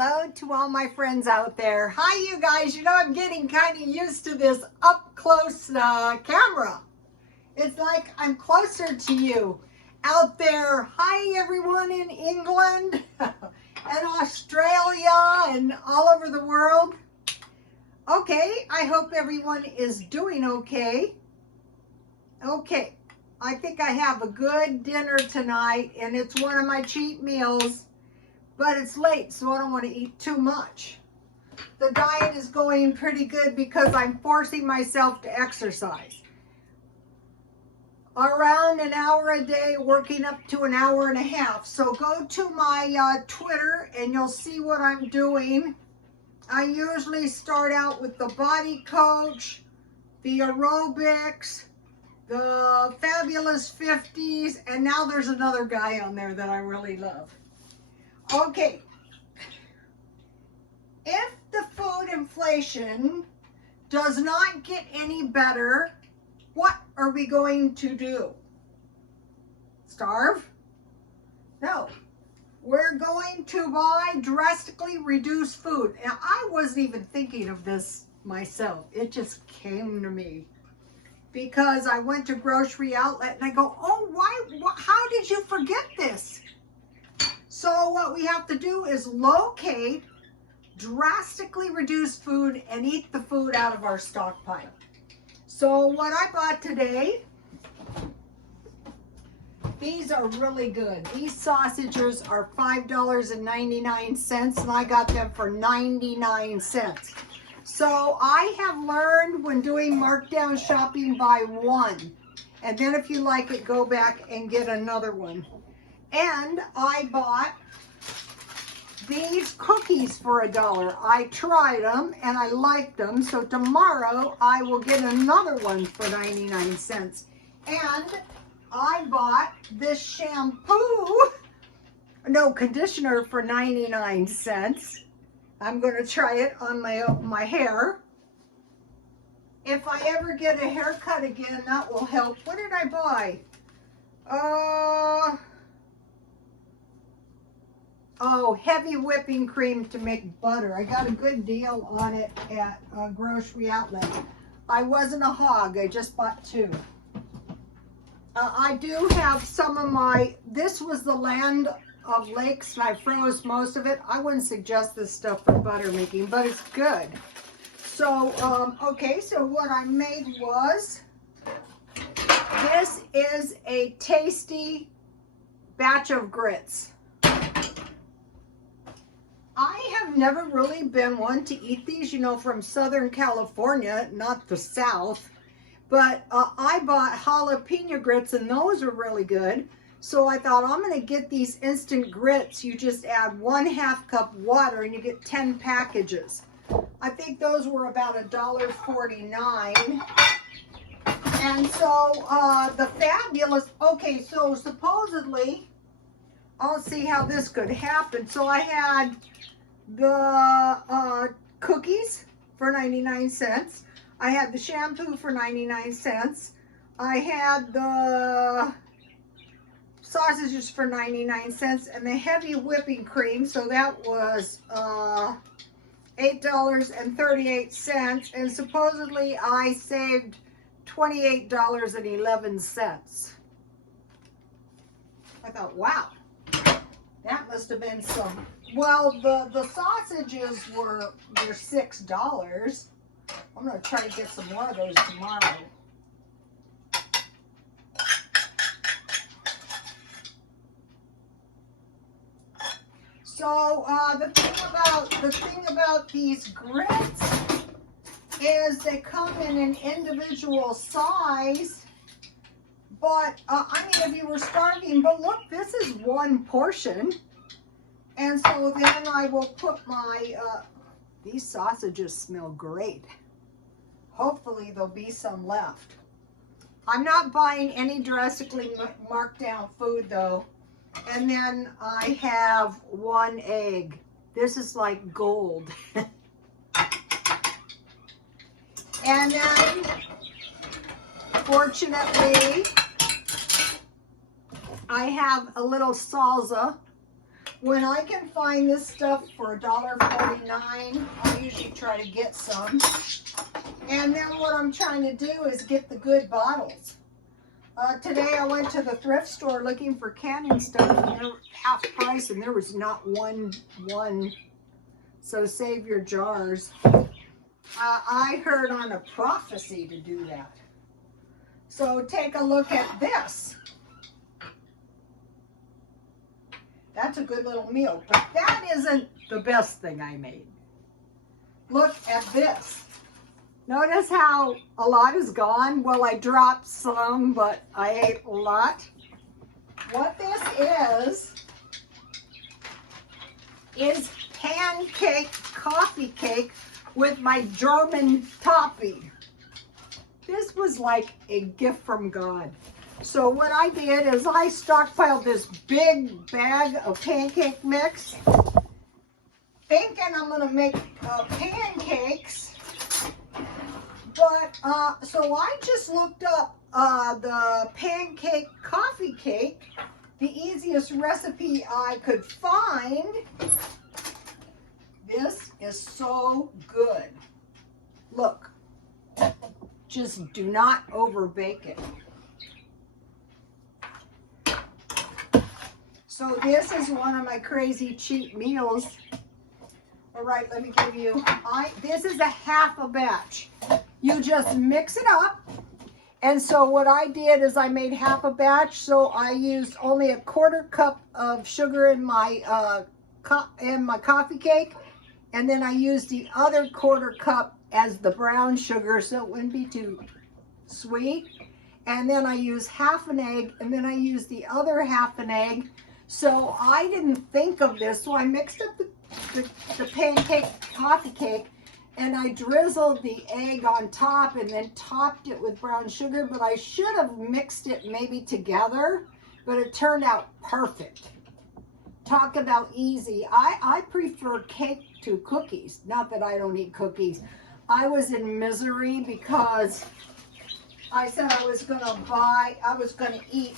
hello to all my friends out there. Hi, you guys. You know, I'm getting kind of used to this up-close camera. It's like I'm closer to you out there. Hi, everyone in England and Australia and all over the world. Okay, I hope everyone is doing okay. Okay, I think I have a good dinner tonight, and it's one of my cheat meals. But it's late, so I don't want to eat too much. The diet is going pretty good because I'm forcing myself to exercise. Around an hour a day, working up to an hour and a half. So go to my Twitter and you'll see what I'm doing. I usually start out with the body coach, the aerobics, the fabulous 50s, and now there's another guy on there that I really love. Okay, if the food inflation does not get any better, what are we going to do? Starve? No. We're going to buy drastically reduced food. Now, I wasn't even thinking of this myself. It just came to me because I went to grocery outlet and I go, oh, how did you forget this? So what we have to do is locate drastically reduced food and eat the food out of our stockpile. So what I bought today, these are really good. These sausages are $5.99 and I got them for 99 cents. So I have learned when doing markdown shopping, buy one. And then if you like it, go back and get another one. And I bought these cookies for $1. I tried them and I liked them. So tomorrow I will get another one for 99 cents. And I bought this conditioner for 99 cents. I'm going to try it on my hair. If I ever get a haircut again, that will help. What did I buy? Oh, heavy whipping cream to make butter. I got a good deal on it at a grocery outlet. I wasn't a hog. I just bought two. I do have some of this was the land of lakes, and I froze most of it. I wouldn't suggest this stuff for butter making, but it's good. So, okay, so what I made was, this is a tasty batch of grits. I have never really been one to eat these, you know, from Southern California, not the South. But I bought jalapeno grits, and those are really good. So I thought, I'm going to get these instant grits. You just add 1/2 cup water, and you get 10 packages. I think those were about $1.49. And so the fabulous, okay, so supposedly, I'll see how this could happen. So I had the cookies for 99 cents. I had the shampoo for 99 cents. I had the sausages for 99 cents and the heavy whipping cream. So that was $8.38. And supposedly I saved $28.11. I thought, wow. That must have been some. Well, the sausages were $6. I'm going to try to get some more of those tomorrow. So the thing about these grits is they come in an individual size. But, I mean, if you were starving, but look, this is one portion. And so then I will put my, these sausages smell great. Hopefully there'll be some left. I'm not buying any drastically marked down food though. And then I have 1 egg. This is like gold. And then, fortunately, I have a little salsa When I can find this stuff for $1.49, I usually try to get some. And then what I'm trying to do is get the good bottles. Today I went to the thrift store looking for canning stuff, and they're half price, and there was not one. So save your jars. I heard on a prophecy to do that. So take a look at this. That's a good little meal, but that isn't the best thing I made. Look at this. Notice how a lot is gone? Well, I dropped some, but I ate a lot. What this is pancake coffee cake with my German topping. This was like a gift from God. So what I did is I stockpiled this big bag of pancake mix, thinking I'm going to make pancakes. But, so I just looked up the pancake coffee cake, the easiest recipe I could find. This is so good. Look, just do not over bake it. So this is one of my crazy cheap meals. All right, let me give you, this is a half a batch. You just mix it up. And so what I did is I made half a batch. So I used only a 1/4 cup of sugar in my coffee cake. And then I used the other 1/4 cup as the brown sugar, so it wouldn't be too sweet. And then I used half an egg, and then I used the other half an egg. So I didn't think of this, so I mixed up the pancake coffee cake, and I drizzled the egg on top and then topped it with brown sugar, but I should have mixed it maybe together, but it turned out perfect. Talk about easy. I prefer cake to cookies. Not that I don't eat cookies. I was in misery because I said I was going to eat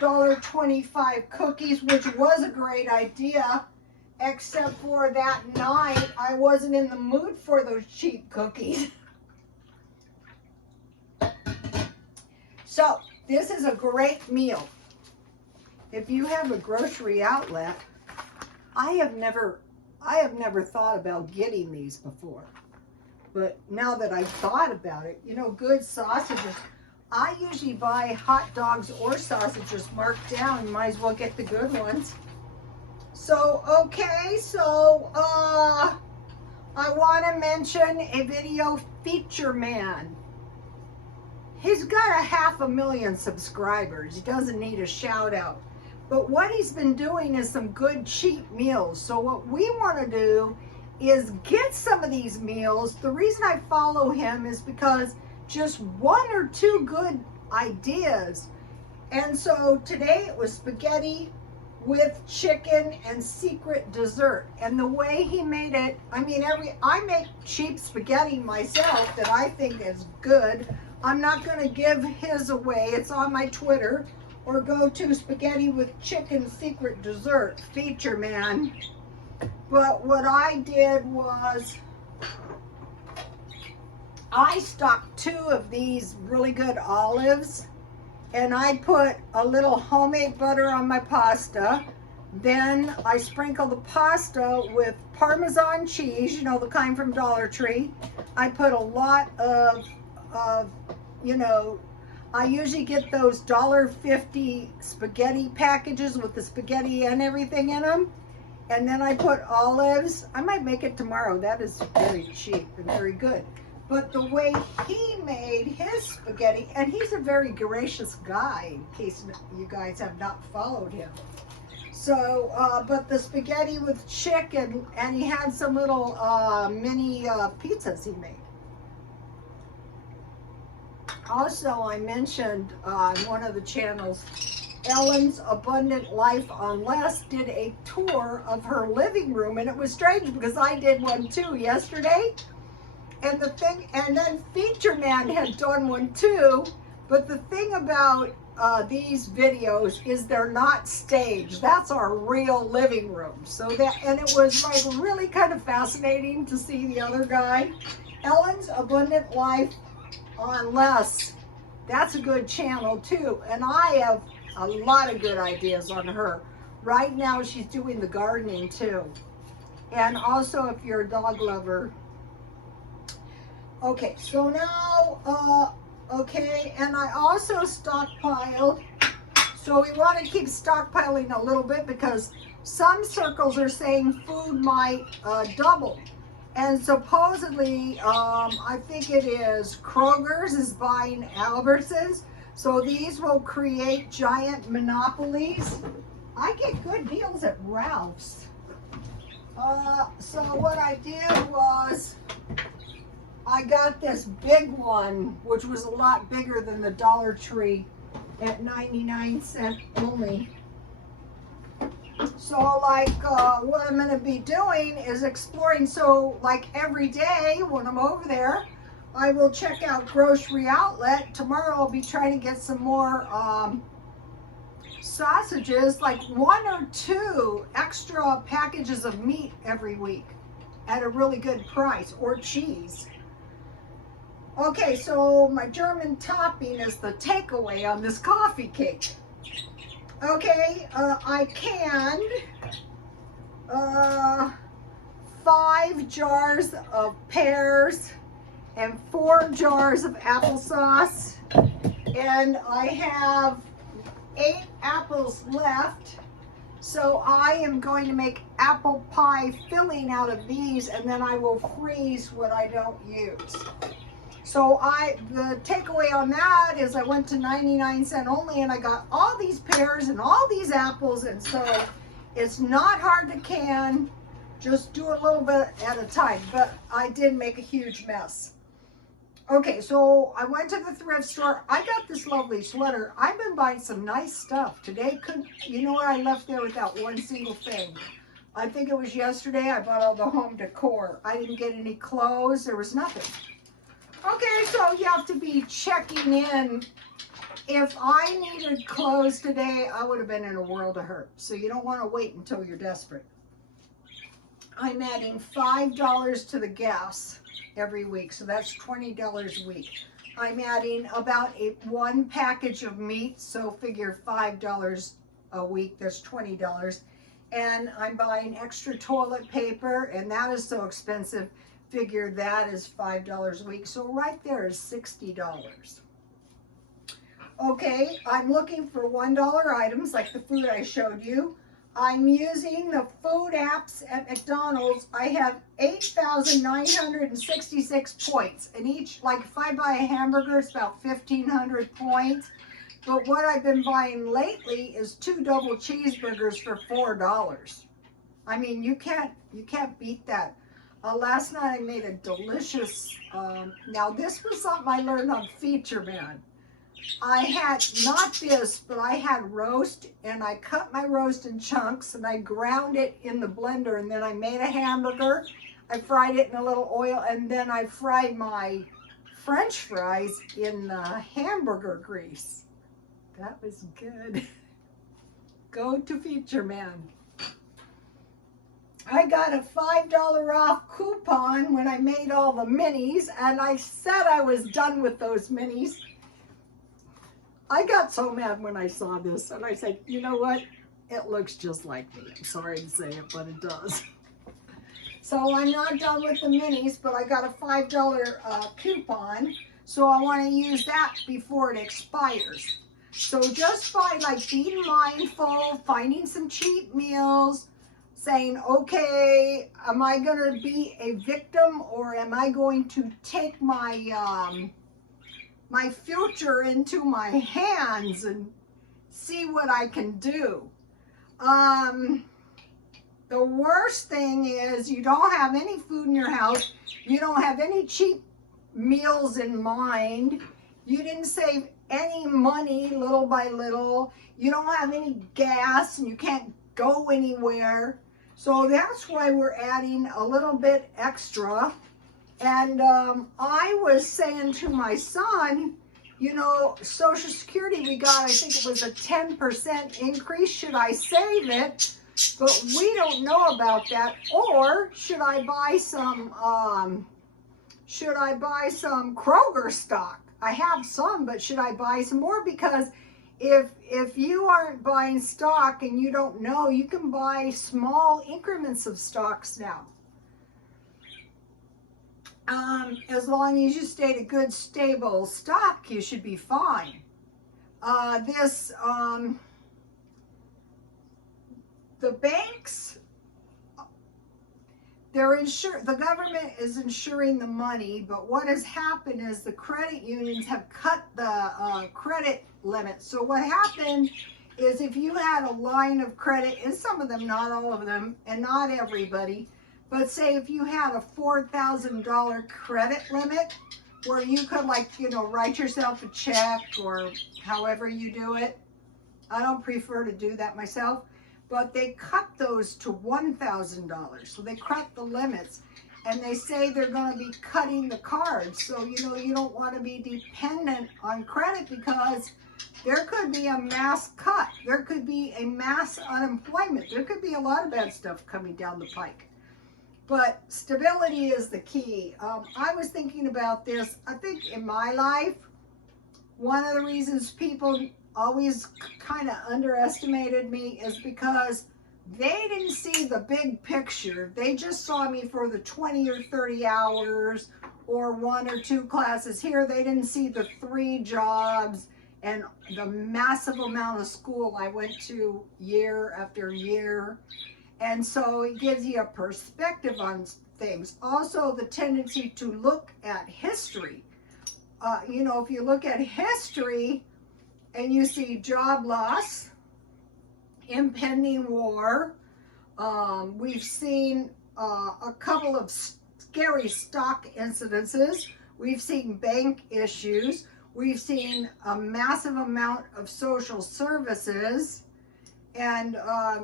$1.25 cookies, which was a great idea, except for that night I wasn't in the mood for those cheap cookies. So this is a great meal. If you have a grocery outlet, I have never thought about getting these before. But now that I've thought about it, you know, good sausages. I usually buy hot dogs or sausages marked down. Might as well get the good ones. So, okay, so I want to mention a video feature man. He's got 500,000 subscribers. He doesn't need a shout out. But what he's been doing is some good cheap meals. So what we want to do is get some of these meals. The reason I follow him is because just 1 or 2 good ideas. And so today it was spaghetti with chicken and secret dessert. And the way he made it, I mean, I make cheap spaghetti myself that I think is good. I'm not going to give his away. It's on my Twitter. Or go to spaghetti with chicken secret dessert, feature man. But what I did was I stocked 2 of these really good olives, and I put a little homemade butter on my pasta. Then I sprinkle the pasta with Parmesan cheese, you know, the kind from Dollar Tree. I put a lot of you know, I usually get those $1.50 spaghetti packages with the spaghetti and everything in them. And then I put olives. I might make it tomorrow. That is very cheap and very good. But the way he made his spaghetti, and he's a very gracious guy, in case you guys have not followed him. So, but the spaghetti with chicken, and he had some little mini pizzas he made. Also, I mentioned on one of the channels, Ellen's Abundant Life on Less did a tour of her living room, and it was strange because I did one too yesterday. And then Feature Man had done one too. But the thing about these videos is they're not staged. That's our real living room. So that, and it was like really kind of fascinating to see the other guy. Ellen's Abundant Life on Less. That's a good channel too. And I have a lot of good ideas on her. Right now she's doing the gardening too. And also if you're a dog lover. Okay, so now, okay, and I also stockpiled. So we want to keep stockpiling a little bit because some circles are saying food might double. And supposedly, I think it is Kroger's is buying Albertsons. So these will create giant monopolies. I get good deals at Ralph's. So what I did was I got this big one, which was a lot bigger than the Dollar Tree at 99 cents only. So like what I'm going to be doing is exploring. So like every day when I'm over there, I will check out Grocery Outlet. Tomorrow I'll be trying to get some more sausages, like 1 or 2 extra packages of meat every week at a really good price, or cheese. Okay, so my German topping is the takeaway on this coffee cake. Okay, I canned 5 jars of pears and 4 jars of applesauce, and I have 8 apples left. So I am going to make apple pie filling out of these, and then I will freeze what I don't use. So the takeaway on that is I went to 99 cents only, and I got all these pears and all these apples, and so it's not hard to can. Just do a little bit at a time, but I did make a huge mess. Okay, so I went to the thrift store. I got this lovely sweater. I've been buying some nice stuff. Today, you know what I left there without one single thing? I think it was yesterday I bought all the home decor. I didn't get any clothes. There was nothing. Okay, so you have to be checking in. If I needed clothes today, I would have been in a world of hurt. So you don't want to wait until you're desperate. I'm adding $5 to the gas every week, so that's $20 a week. I'm adding about 1 package of meat, so figure $5 a week, that's $20. And I'm buying extra toilet paper, and that is so expensive. Figure that is $5 a week. So right there is $60. Okay, I'm looking for $1 items like the food I showed you. I'm using the food apps at McDonald's. I have 8,966 points. And each, like if I buy a hamburger, it's about 1,500 points. But what I've been buying lately is 2 double cheeseburgers for $4. I mean, you can't beat that. Last night I made a delicious, now this was something I learned on Feature Man. I had, not this, but I had roast, and I cut my roast in chunks, and I ground it in the blender, and then I made a hamburger. I fried it in a little oil, and then I fried my French fries in hamburger grease. That was good. Go to Feature Man. I got a $5 off coupon when I made all the minis, and I said I was done with those minis. I got so mad when I saw this, and I said, you know what? It looks just like me. I'm sorry to say it, but it does. So I'm not done with the minis, but I got a $5 coupon, so I want to use that before it expires. So just by like being mindful, finding some cheap meals, saying, okay, am I going to be a victim, or am I going to take my my future into my hands and see what I can do? The worst thing is you don't have any food in your house. You don't have any cheap meals in mind. You didn't save any money little by little. You don't have any gas, and you can't go anywhere. So that's why we're adding a little bit extra. And I was saying to my son, You know, Social Security, we got, I think it was a 10% increase. Should I save it? But we don't know about that. Or should I buy some Kroger stock? I have some, but should I buy some more? Because if you aren't buying stock and you don't know, you can buy small increments of stocks now. As long as you stay a good, stable stock, you should be fine. The banks, the government is insuring the money, but what has happened is the credit unions have cut the credit limit. So what happened is if you had a line of credit, and some of them, not all of them, and not everybody, but say if you had a $4,000 credit limit where you could, like, you know, write yourself a check or however you do it. I don't prefer to do that myself, but they cut those to $1,000. So they cut the limits, and they say they're going to be cutting the cards. So, you know, you don't want to be dependent on credit because there could be a mass cut. There could be a mass unemployment. There could be a lot of bad stuff coming down the pike. But stability is the key. I was thinking about this. I think in my life, one of the reasons people always kind of underestimated me is because they didn't see the big picture. They just saw me for the 20 or 30 hours or 1 or 2 classes here. They didn't see the 3 jobs and the massive amount of school I went to year after year. And so it gives you a perspective on things. Also, the tendency to look at history. You know, if you look at history and you see job loss, impending war, we've seen a couple of scary stock incidences. We've seen bank issues. We've seen a massive amount of social services. And,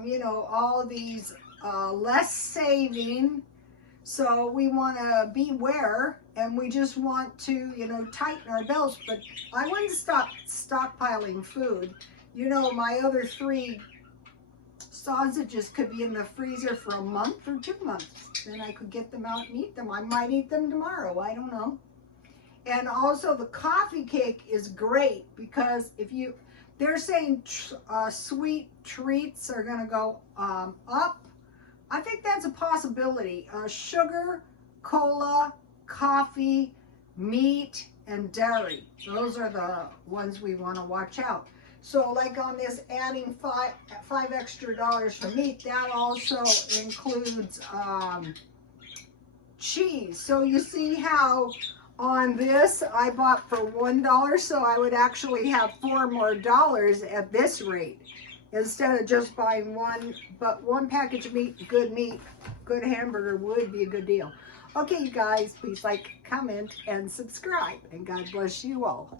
you know, all these less saving. So we want to beware, and we just want to, you know, tighten our belts. But I wouldn't stop stockpiling food. You know, my other 3 sausages could be in the freezer for a month or 2 months. Then I could get them out and eat them. I might eat them tomorrow. I don't know. And also the coffee cake is great because they're saying sweet treats are going to go up. I think that's a possibility. Sugar, cola, coffee, meat, and dairy. Those are the ones we want to watch out. So like on this adding five extra dollars for meat, that also includes cheese. So you see how on this I bought for $1, so I would actually have $4 more at this rate instead of just buying one. But 1 package of meat, good hamburger would be a good deal. Okay, you guys, please like, comment, and subscribe, and God bless you all.